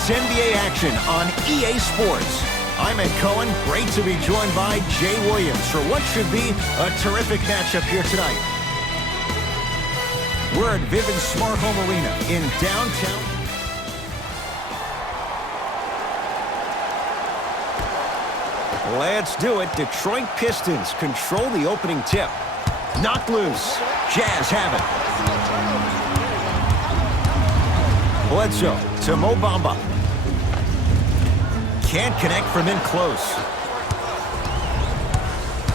It's NBA action on EA Sports. I'm Ed Cohen. Great to be joined by Jay Williams for what should be a terrific matchup here tonight. We're at Vivint Smart Home Arena in downtown. Let's do it. Detroit Pistons control the opening tip. Knocked loose. Jazz have it. Bledsoe to Mo Bamba. Can't connect from in close.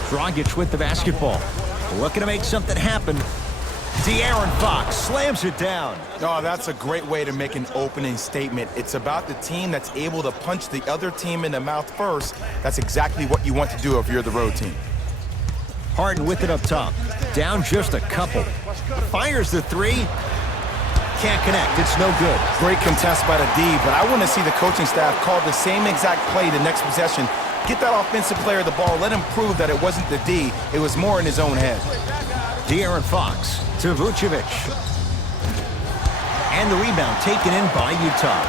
Dragic with the basketball. Looking to make something happen. De'Aaron Fox slams it down. Oh, that's a great way to make an opening statement. It's about the team that's able to punch the other team in the mouth first. That's exactly what you want to do if you're the road team. Harden with it up top. Down just a couple. Fires the three. Can't connect. It's no good. Great contest by the D, but I want to see the coaching staff call the same exact play the next possession. Get that offensive player the ball. Let him prove that it wasn't the D. It was more in his own head. De'Aaron Fox to Vucevic. And the rebound taken in by Utah.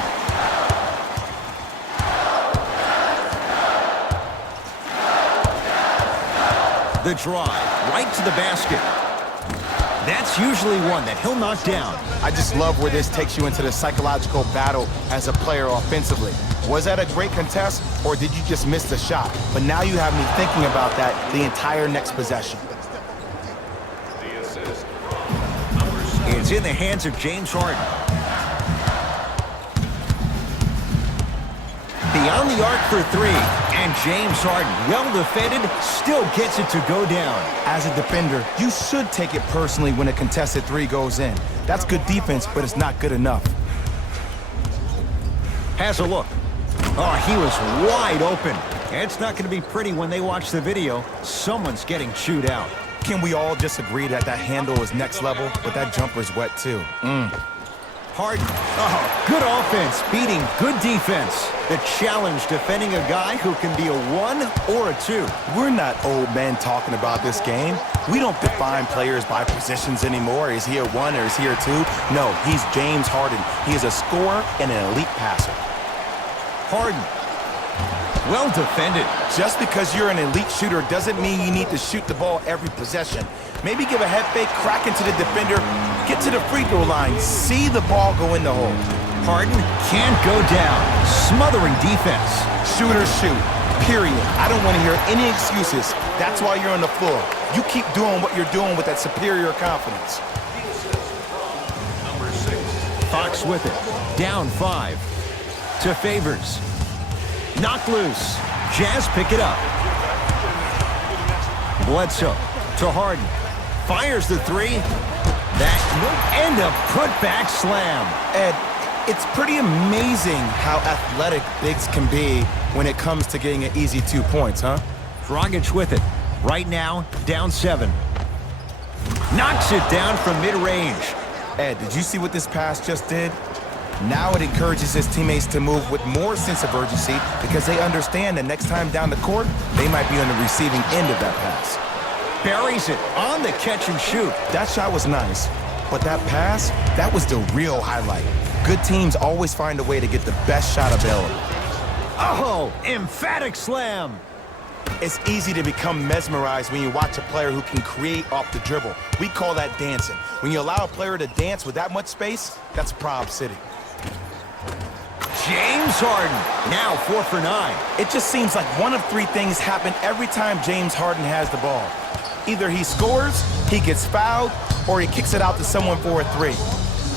The drive right to the basket. That's usually one that he'll knock down. I just love where this takes you into the psychological battle as a player offensively. Was that a great contest, or did you just miss the shot? But now you have me thinking about that the entire next possession. It's in the hands of James Harden. Beyond the arc for three, and James Harden, well defended, still gets it to go down. As a defender, you should take it personally when a contested three goes in. That's good defense, but it's not good enough. Has a look. Oh, he was wide open. It's not going to be pretty when they watch the video. Someone's getting chewed out. Can we all just agree that that handle is next level, but that jumper's wet too? Harden. Oh, good offense, beating good defense. The challenge defending a guy who can be a 1 or a 2. We're not old men talking about this game. We don't define players by positions anymore. Is he a 1 or is he a 2? No, he's James Harden. He is a scorer and an elite passer. Harden. Well defended. Just because you're an elite shooter doesn't mean you need to shoot the ball every possession. Maybe give a head fake, crack into the defender, get to the free throw line, see the ball go in the hole. Harden can't go down. Smothering defense. Shooters shoot, period. I don't want to hear any excuses. That's why you're on the floor. You keep doing what you're doing with that superior confidence. Fox with it. Down 5. To Favors. Knocked loose. Jazz pick it up. Bledsoe to Harden. Fires the three. That end of putback slam. Ed, it's pretty amazing how athletic bigs can be when it comes to getting an easy 2 points, huh? Dragic with it. Right now, down 7. Knocks it down from mid-range. Ed, did you see what this pass just did? Now it encourages his teammates to move with more sense of urgency because they understand that next time down the court, they might be on the receiving end of that pass. Buries it on the catch and shoot. That shot was nice, but that pass, that was the real highlight. Good teams always find a way to get the best shot available. Oh, emphatic slam. It's easy to become mesmerized when you watch a player who can create off the dribble. We call that dancing. When you allow a player to dance with that much space, that's Prob City. James Harden, now 4 for 9. It just seems like one of 3 things happen every time James Harden has the ball. Either he scores, he gets fouled, or he kicks it out to someone for a 3.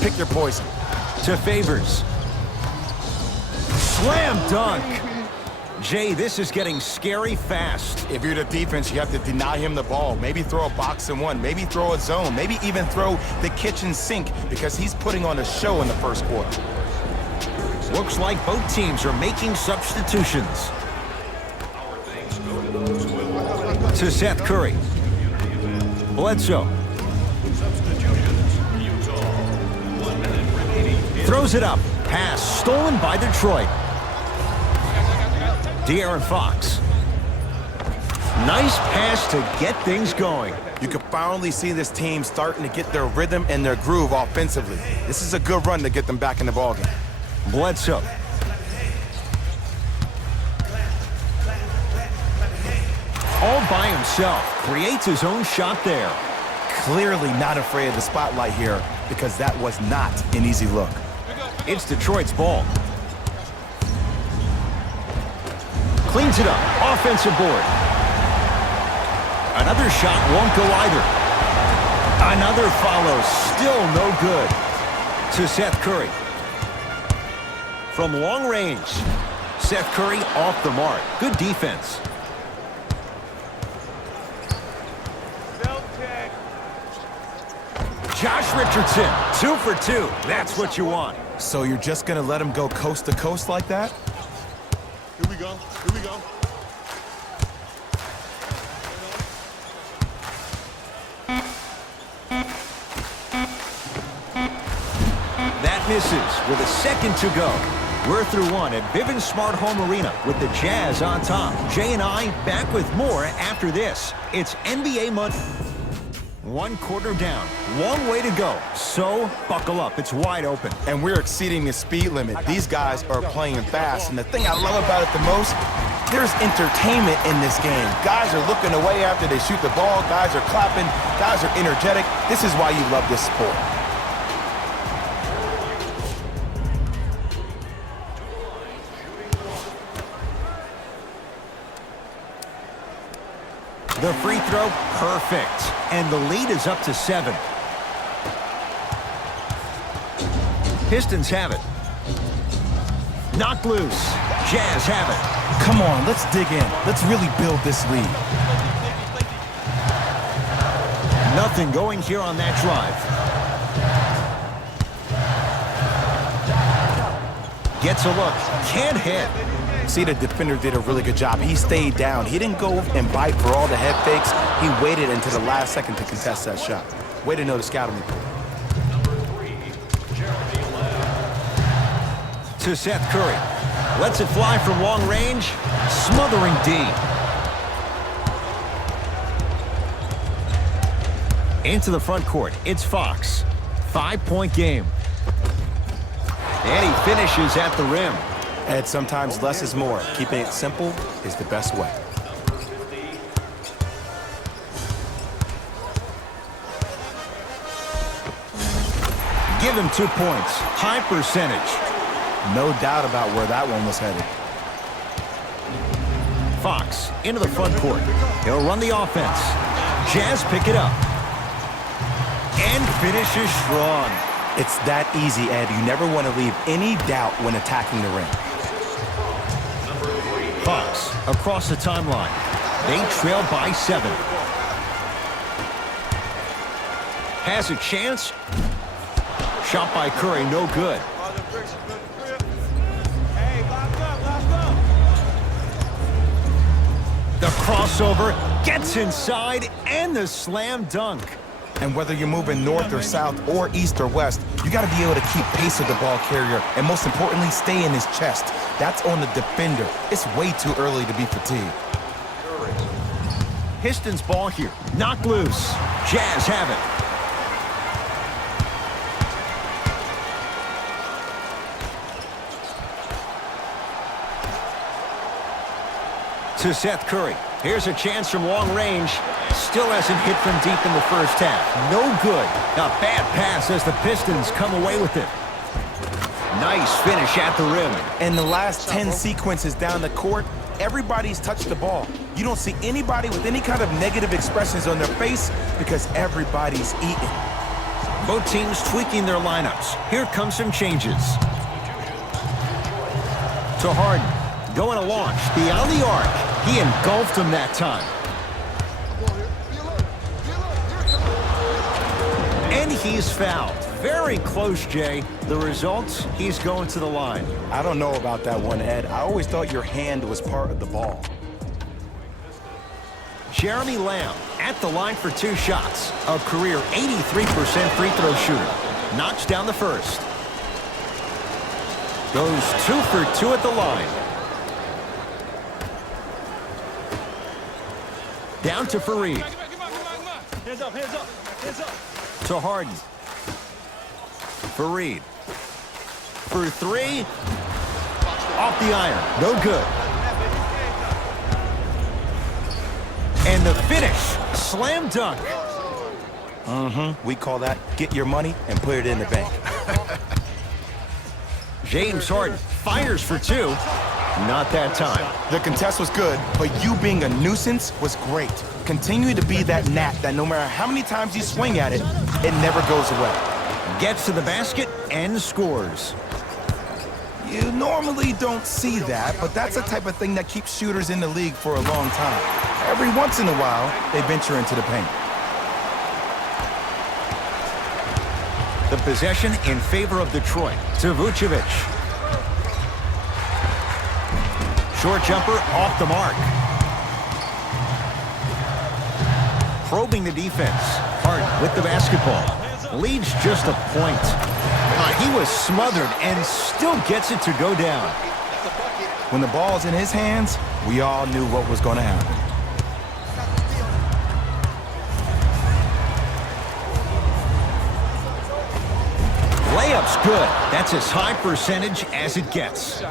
Pick your poison. To Favors. Slam dunk. Jay, this is getting scary fast. If you're the defense, you have to deny him the ball. Maybe throw a box and one. Maybe throw a zone. Maybe even throw the kitchen sink because he's putting on a show in the first quarter. Looks like both teams are making substitutions. To Seth Curry. Bledsoe. Throws it up. Pass stolen by Detroit. De'Aaron Fox. Nice pass to get things going. You can finally see this team starting to get their rhythm and their groove offensively. This is a good run to get them back in the ballgame. Bledsoe. all by himself. Creates his own shot there. Clearly not afraid of the spotlight here because that was not an easy look. It's Detroit's ball. Cleans it up. Offensive board. Another shot won't go either. Another follows. Still no good. To Seth Curry. From long range. Seth Curry off the mark. Good defense. Josh Richardson, 2 for 2. That's what you want. So you're just going to let him go coast to coast like that? Here we go. Here we go. That misses with a second to go. We're through one at Vivint Smart Home Arena with the Jazz on top. Jay and I back with more after this. It's NBA Monday. 1 quarter down. Long way to go. So buckle up. It's wide open. And we're exceeding the speed limit. These guys are playing fast. And the thing I love about it the most, there's entertainment in this game. Guys are looking away after they shoot the ball. Guys are clapping. Guys are energetic. This is why you love this sport. The free throw, perfect. And the lead is up to 7. Pistons have it. Knocked loose. Jazz have it. Come on, let's dig in. Let's really build this lead. Nothing going here on that drive. Gets a look. Can't hit. See, the defender did a really good job. He stayed down. He didn't go and bite for all the head fakes. He waited until the last second to contest that shot. Way to know the scouting report. To Seth Curry. Lets it fly from long range. Smothering D. Into the front court. It's Fox. 5-point game. And he finishes at the rim. Ed, sometimes less is more. Keeping it simple is the best way. Give him 2 points. High percentage. No doubt about where that one was headed. Fox into the front court. He'll run the offense. Jazz pick it up. And finishes strong. It's that easy, Ed. You never want to leave any doubt when attacking the rim. Fox across the timeline. They trail by 7. Has a chance. Shot by Curry, no good. The crossover gets inside and the slam dunk. And whether you're moving north or south or east or west, you got to be able to keep pace with the ball carrier and most importantly, stay in his chest. That's on the defender. It's way too early to be fatigued. Pistons ball here. Knocked loose. Jazz have it. To Seth Curry. Here's a chance from long range. Still hasn't hit from deep in the first half. No good. A bad pass as the Pistons come away with it. Nice finish at the rim. And the last 10 sequences down the court, everybody's touched the ball. You don't see anybody with any kind of negative expressions on their face because everybody's eating. Both teams tweaking their lineups. Here come some changes. To Harden. Going to launch beyond the arc. He engulfed him that time. And he's fouled. Very close, Jay. The result, he's going to the line. I don't know about that one, Ed. I always thought your hand was part of the ball. Jeremy Lamb at the line for 2 shots. A career 83% free throw shooter. Knocks down the first. Goes 2 for 2 at the line. Down to Fareed. Hands up, hands up, hands up. To Harden. Fareed. For 3. Off the iron. No good. And the finish, slam dunk. We call that get your money and put it in the bank. James Harden fires for two. Not that time. The contest was good, but you being a nuisance was great. Continue to be that gnat that no matter how many times you swing at it, it never goes away. Gets to the basket and scores. You normally don't see that, but that's the type of thing that keeps shooters in the league for a long time. Every once in a while, they venture into the paint. The possession in favor of Detroit to Vucevic. Short jumper off the mark. Probing the defense. Harden with the basketball. Leads just a point. He was smothered and still gets it to go down. When the ball's in his hands, we all knew what was going to happen. Layup's good. That's as high percentage as it gets.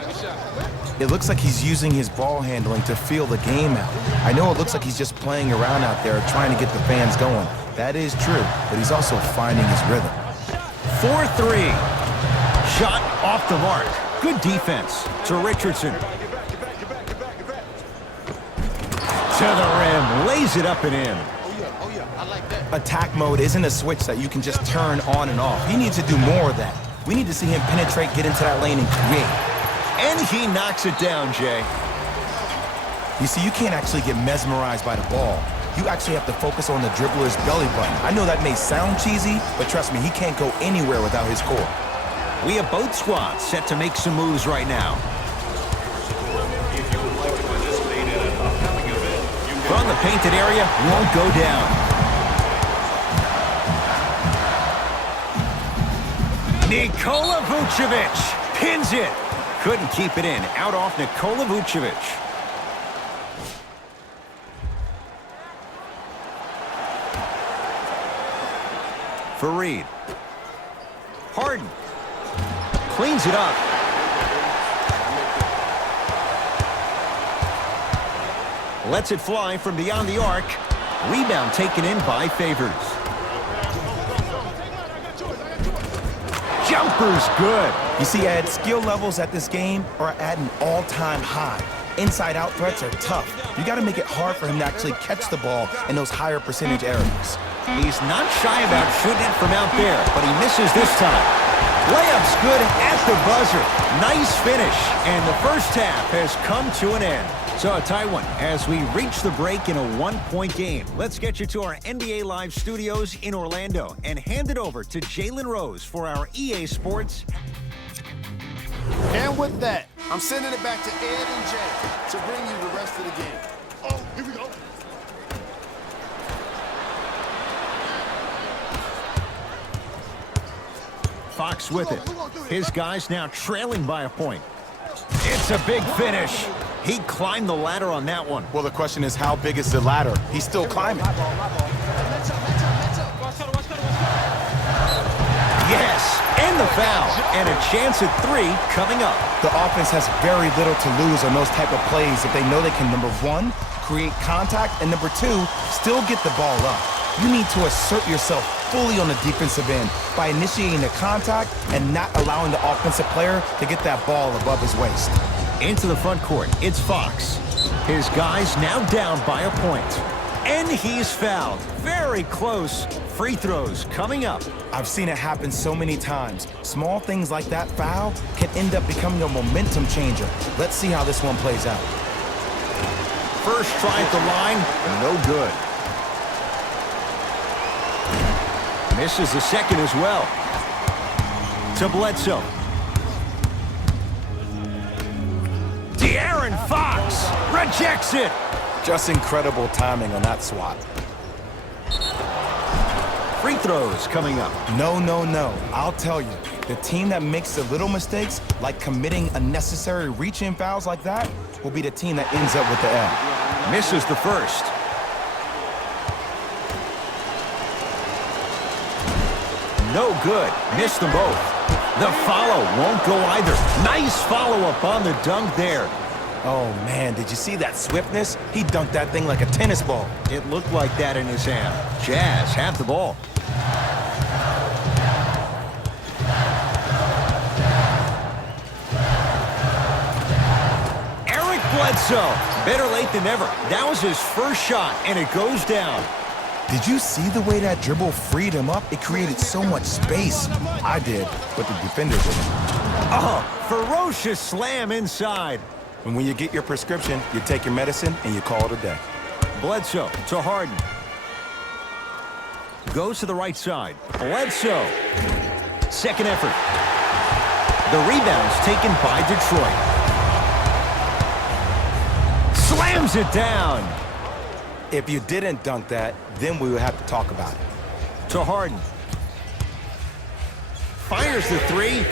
It looks like he's using his ball handling to feel the game out. I know it looks like he's just playing around out there trying to get the fans going. That is true, but he's also finding his rhythm. 4-3. Shot off the mark. Good defense to Richardson. To the rim. Lays it up and in. Attack mode isn't a switch that you can just turn on and off. He needs to do more of that. We need to see him penetrate, get into that lane, and create. And he knocks it down, Jay. You see, you can't actually get mesmerized by the ball. You actually have to focus on the dribbler's belly button. I know that may sound cheesy, but trust me, he can't go anywhere without his core. We have both squads set to make some moves right now. From the painted area, won't go down. Nikola Vucevic pins it. Couldn't keep it in. Out off Nikola Vucevic. Fareed. Harden. Cleans it up. Lets it fly from beyond the arc. Rebound taken in by Favors. Jumper's good. You see, Ed, skill levels at this game are at an all-time high. Inside-out threats are tough. You got to make it hard for him to actually catch the ball in those higher percentage areas. He's not shy about shooting it from out there, but he misses this time. Layup's good at the buzzer. Nice finish, and the first half has come to an end. So a tie one as we reach the break in a one-point game. Let's get you to our NBA Live studios in Orlando and hand it over to Jalen Rose for our EA Sports. And with that, I'm sending it back to Ed and Jay to bring you the rest of the game. Oh, here we go. Fox with it. His guys now trailing by a point. It's a big finish. He climbed the ladder on that one. Well, the question is, how big is the ladder? He's still climbing. Yes, and the foul. And a chance at three coming up. The offense has very little to lose on those type of plays if they know they can, number one, create contact, and number two, still get the ball up. You need to assert yourself fully on the defensive end by initiating the contact and not allowing the offensive player to get that ball above his waist. Into the front court, it's Fox. His guys now down by a point. And he's fouled. Very close. Free throws coming up. I've seen it happen so many times. Small things like that foul can end up becoming a momentum changer. Let's see how this one plays out. First try at the line, no good. Misses the second as well. To Bledsoe. De'Aaron Fox rejects it. Just incredible timing on that swat. Free throws coming up. No, no, no. I'll tell you, the team that makes the little mistakes, like committing unnecessary reach-in fouls like that, will be the team that ends up with the L. Misses the first. No good. Missed them both. The follow won't go either. Nice follow-up on the dunk there. Oh, man, did you see that swiftness? He dunked that thing like a tennis ball. It looked like that in his hand. Jazz have the ball. Bledsoe, better late than never. That was his first shot, and it goes down. Did you see the way that dribble freed him up? It created so much space. I did, but the defender didn't. Oh, ferocious slam inside. And when you get your prescription, you take your medicine and you call it a day. Bledsoe to Harden. Goes to the right side. Bledsoe. Second effort. The rebound's taken by Detroit. Slams it down. If you didn't dunk that, then we would have to talk about it. To Harden. Fires the three.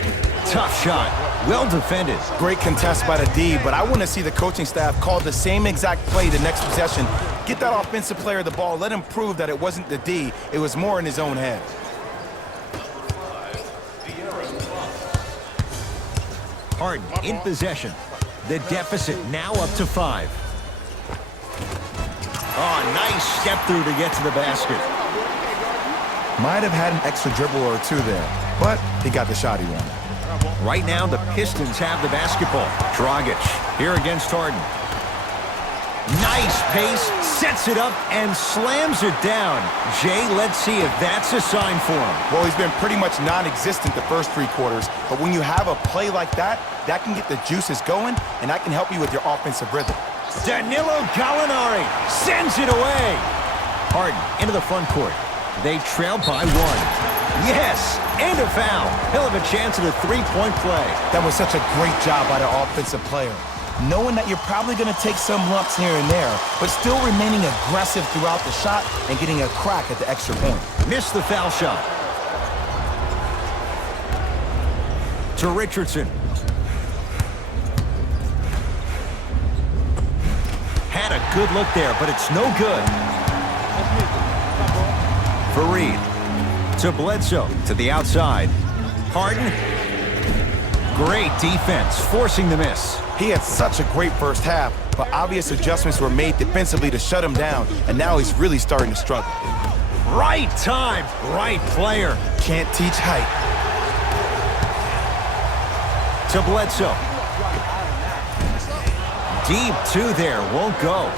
Tough shot. Well defended. Great contest by the D, but I want to see the coaching staff call the same exact play the next possession. Get that offensive player the ball. Let him prove that it wasn't the D. It was more in his own head. Harden in possession. The deficit now up to 5. Oh, nice step through to get to the basket. Might have had an extra dribble or two there, but he got the shot he wanted. Right now, the Pistons have the basketball. Dragic here against Harden. Nice pace, sets it up, and slams it down. Jay, let's see if that's a sign for him. Well, he's been pretty much non-existent the first 3 quarters, but when you have a play like that, that can get the juices going, and that can help you with your offensive rhythm. Danilo Gallinari sends it away. Harden into the front court. They trail by 1. Yes, and a foul. He'll have a chance at a 3-point play. That was such a great job by the offensive player. Knowing that you're probably going to take some lumps here and there, but still remaining aggressive throughout the shot and getting a crack at the extra point. Missed the foul shot. To Richardson. Had a good look there, but it's no good. Fareed. To Bledsoe. To the outside. Harden. Great defense, forcing the miss. He had such a great first half, but obvious adjustments were made defensively to shut him down, and now he's really starting to struggle. Right time, right player. Can't teach height. To Bledsoe. Deep 2 there, won't go.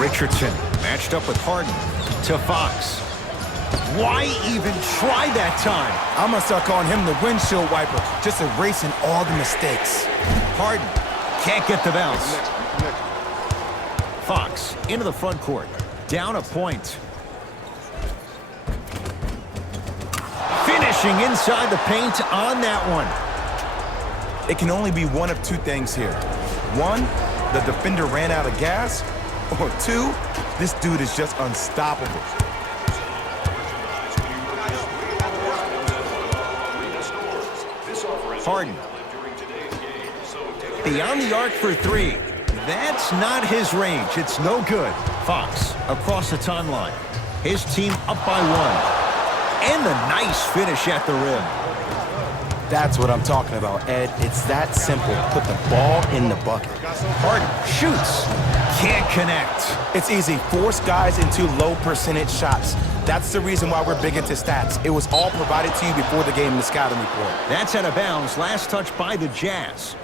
Richardson matched up with Harden. To Fox. Why even try that time? I'm going to start calling him the windshield wiper, just erasing all the mistakes. Harden can't get the bounce. Fox into the front court. Down a point. Finishing inside the paint on that one. It can only be one of 2 things here. 1, the defender ran out of gas, or 2, this dude is just unstoppable. Harden. Beyond the arc for 3. That's not his range. It's no good. Fox across the timeline. His team up by 1. And the nice finish at the rim. That's what I'm talking about, Ed. It's that simple. Put the ball in the bucket. Harden shoots. Can't connect. It's easy. Force guys into low percentage shots. That's the reason why we're big into stats. It was all provided to you before the game in the scouting report. That's out of bounds. Last touch by the Jazz.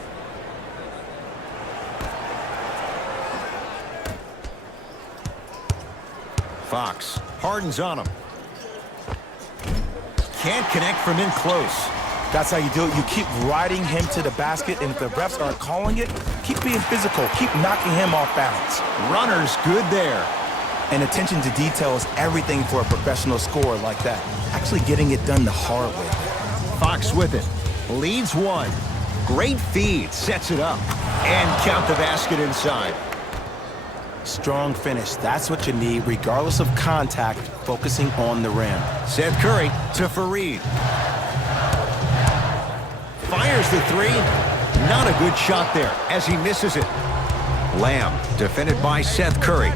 Fox. Harden's on him. Can't connect from in close. That's how you do it. You keep riding him to the basket, and if the refs aren't calling it, keep being physical. Keep knocking him off balance. Runner's good there. And attention to detail is everything for a professional scorer like that. Actually getting it done the hard way. Fox with it. Leads 1. Great feed. Sets it up. And count the basket inside. Strong finish. That's what you need, regardless of contact, focusing on the rim. Seth Curry to Fareed. Fires the 3. Not a good shot there as he misses it. Lamb defended by Seth Curry.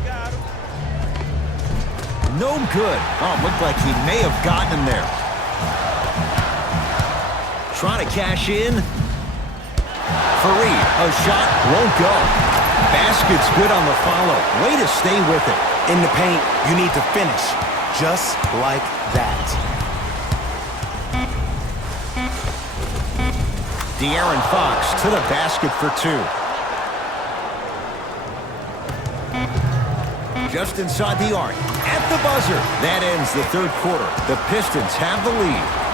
No good. Oh, looked like he may have gotten him there. Trying to cash in. Fareed, a shot won't go. Basket's good on the follow. Way to stay with it. In the paint, you need to finish. Just like that. De'Aaron Fox to the basket for 2. Just inside the arc. At the buzzer. That ends the third quarter. The Pistons have the lead.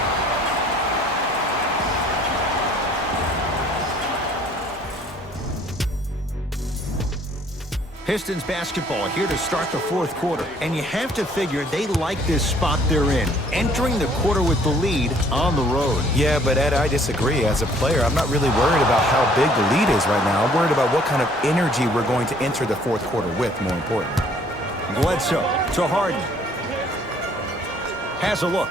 Pistons basketball here to start the fourth quarter. And you have to figure they like this spot they're in. Entering the quarter with the lead on the road. Yeah, but Ed, I disagree. As a player, I'm not really worried about how big the lead is right now. I'm worried about what kind of energy we're going to enter the fourth quarter with, more importantly. Bledsoe to Harden. Has a look.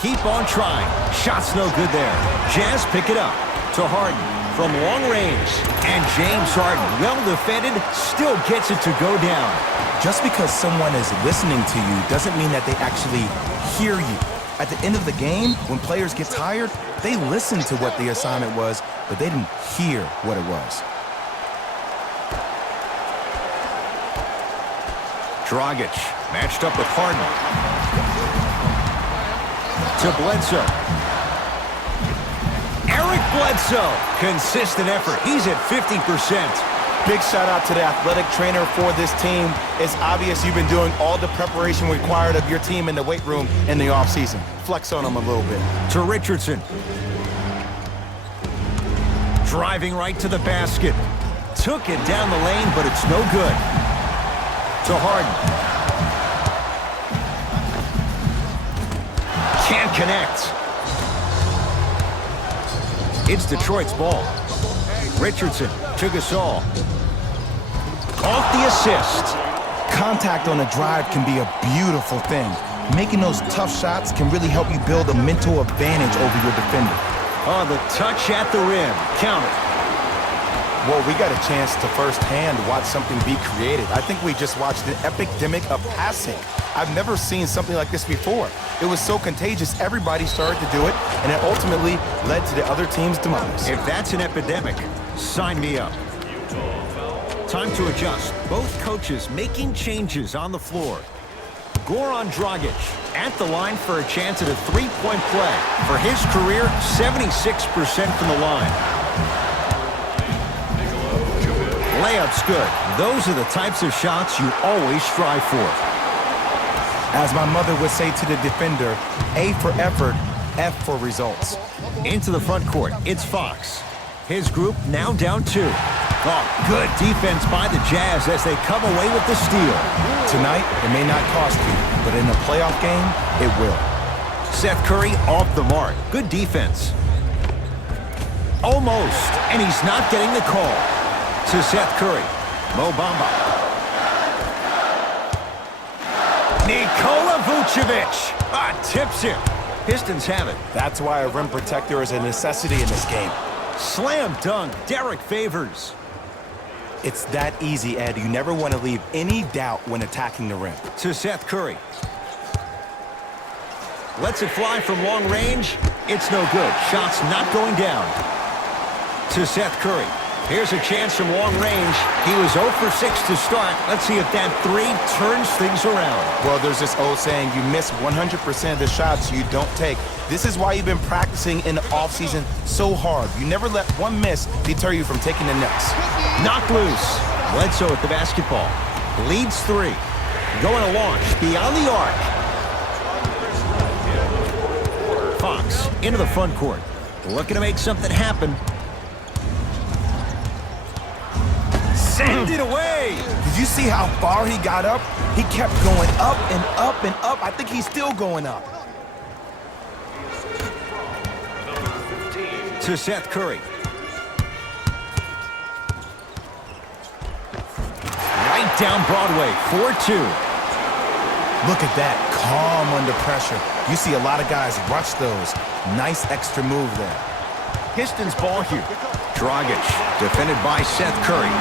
Keep on trying. Shot's no good there. Jazz pick it up to Harden from long range. And James Harden, well defended, still gets it to go down. Just because someone is listening to you doesn't mean that they actually hear you. At the end of the game, when players get tired, they listen to what the assignment was, but they didn't hear what it was. Dragic matched up with Harden. To Bledsoe. Eric Bledsoe. Consistent effort. He's at 50%. Big shout out to the athletic trainer for this team. It's obvious you've been doing all the preparation required of your team in the weight room in the offseason. Flex on them a little bit. To Richardson. Driving right to the basket. Took it down the lane, but it's no good. To Harden. Can't connect. It's Detroit's ball. Richardson to Gasol. Off the assist. Contact on a drive can be a beautiful thing. Making those tough shots can really help you build a mental advantage over your defender. Oh, the touch at the rim. Count it. Well, we got a chance to firsthand watch something be created. I think we just watched an epidemic of passing. I've never seen something like this before. It was so contagious, everybody started to do it, and it ultimately led to the other team's demise. If that's an epidemic, sign me up. Time to adjust. Both coaches making changes on the floor. Goran Dragic at the line for a chance at a three-point play. For his career, 76% from the line. Layup's good. Those are the types of shots you always strive for. As my mother would say to the defender, A for effort, F for results. Into the front court, it's Fox. His group now down 2. Oh, good defense by the Jazz as they come away with the steal. Tonight, it may not cost you, but in a playoff game, it will. Seth Curry off the mark. Good defense. Almost, and he's not getting the call. To Seth Curry. Mo Bamba. Nikola Vucevic. Tips it. Pistons have it. That's why a rim protector is a necessity in this game. Slam dunk. Derek Favors. It's that easy, Ed. You never want to leave any doubt when attacking the rim. To Seth Curry. Lets it fly from long range. It's no good. Shot's not going down. To Seth Curry. Here's a chance from long range. He was 0 for 6 to start. Let's see if that 3 turns things around. Well, there's this old saying, you miss 100% of the shots you don't take. This is why you've been practicing in the offseason so hard. You never let one miss deter you from taking the next. Knocked loose. Bledsoe at the basketball. Leads 3. Going to launch beyond the arc. Fox into the front court. Looking to make something happen. Send it away. Did you see how far he got up? He kept going up and up and up. I think he's still going up. To Seth Curry. Right down Broadway, 4-2. Look at that, calm under pressure. You see a lot of guys rush those. Nice extra move there. Pistons ball here. Dragic, defended by Seth Curry.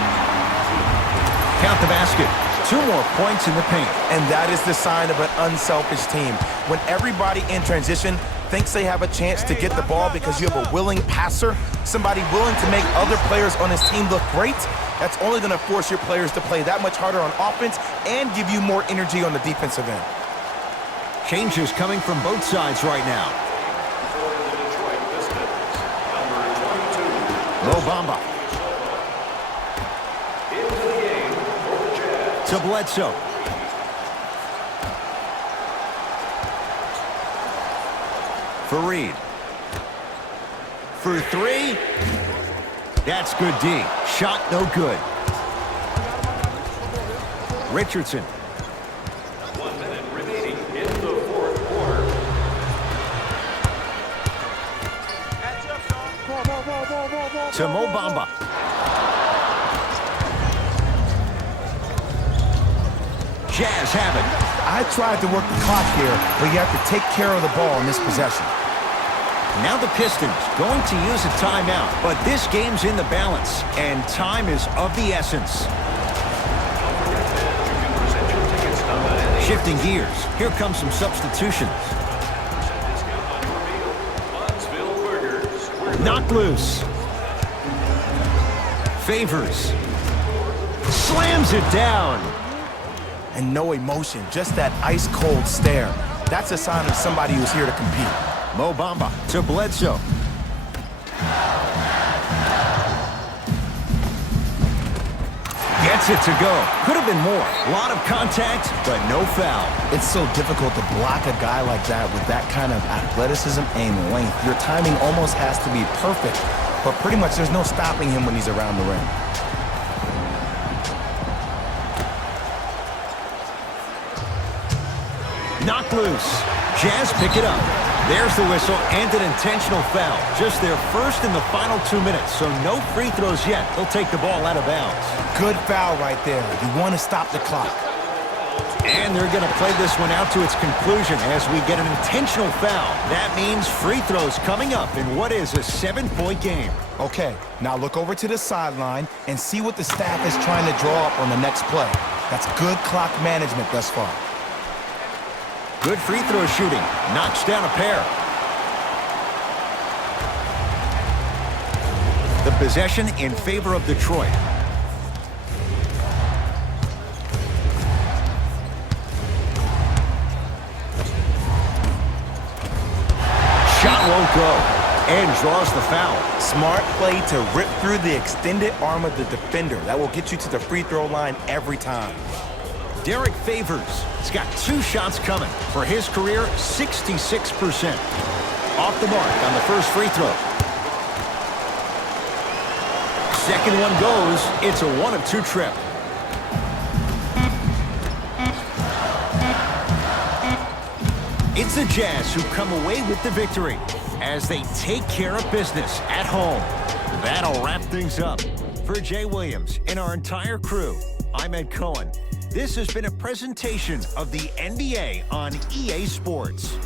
Count the basket. 2 more points in the paint. And that is the sign of an unselfish team. When everybody in transition thinks they have a chance to get the ball because you have a willing passer, somebody willing to make other players on his team look great, that's only going to force your players to play that much harder on offense and give you more energy on the defensive end. Changes coming from both sides right now. Mo Bamba. To Bledsoe. Fareed. For three. That's good D. Shot no good. Richardson. 1 minute remaining in the fourth quarter. To Mo Bamba. Jazz have it. I tried to work the clock here, but you have to take care of the ball in this possession. Now the Pistons going to use a timeout, but this game's in the balance, and time is of the essence. Shifting gears, here comes some substitutions. Knocked loose. Favors. Slams it down. And no emotion, just that ice-cold stare. That's a sign of somebody who's here to compete. Mo Bamba to Bledsoe. Gets it to go. Could have been more. A lot of contact, but no foul. It's so difficult to block a guy like that with that kind of athleticism and length. Your timing almost has to be perfect, but pretty much there's no stopping him when he's around the rim. Knocked loose. Jazz pick it up. There's the whistle and an intentional foul. Just their first in the final 2 minutes, so no free throws yet. They'll take the ball out of bounds. Good foul right there. You want to stop the clock. And they're going to play this one out to its conclusion as we get an intentional foul. That means free throws coming up in what is a 7-point game. Okay, now look over to the sideline and see what the staff is trying to draw up on the next play. That's good clock management thus far. Good free throw shooting. Knocks down a pair. The possession in favor of Detroit. Shot won't go. And draws the foul. Smart play to rip through the extended arm of the defender. That will get you to the free throw line every time. Derek Favors has got 2 shots coming. For his career, 66%. Off the mark on the first free throw. Second one goes. It's a 1 of 2 trip. It's the Jazz who come away with the victory as they take care of business at home. That'll wrap things up. For Jay Williams and our entire crew, I'm Ed Cohen. This has been a presentation of the NBA on EA Sports.